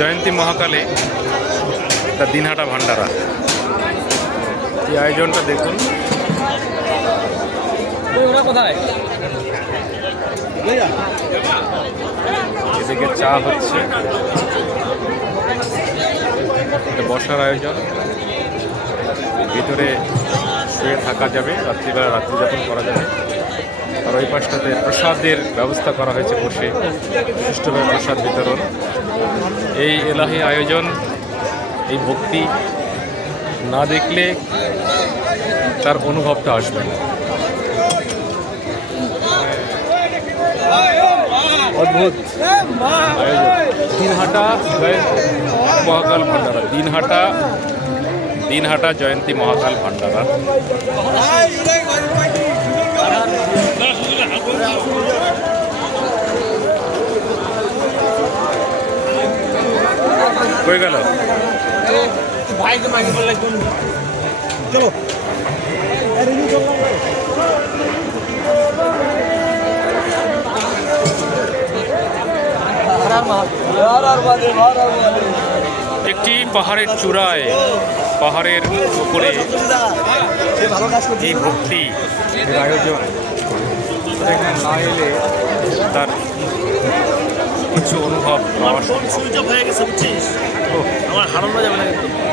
জয়ন্তী মহাকালে একটা দিনহাটা ভান্ডারা এই আয়োজনটা দেখুন। কোথায়? এদিকে চা হচ্ছে। বসার আয়োজন। ভিতরে শুয়ে থাকা যাবে রাত্রিবেলা রাত্রি যাপন করা যাবে। ওই পাশটাতে প্রসাদের ব্যবস্থা করা হয়েছে বসে। সুষ্ঠুভাবে প্রসাদ বিতরণ। এই এলাহি আয়োজন, এই ভক্তি না দেখলে তার অনুভবটা আসবে। অদ্ভুত। দিনহাটা মহাকাল ভান্ডারা। দিনহাটা দিনহাটা জয়ন্তী মহাকাল ভান্ডারা। কই গেল। ভাইকে বললে চলো। একটি পাহাড়ের চূড়ায় পাহাড়ের উপরে এই ভক্তি। আয়োজন। সেখানে না এলে তার কিছু অনুভব পাওয়া সম্ভব। হয়ে গেছে বুঝছিস? আমার হারানো যাবে না কিন্তু।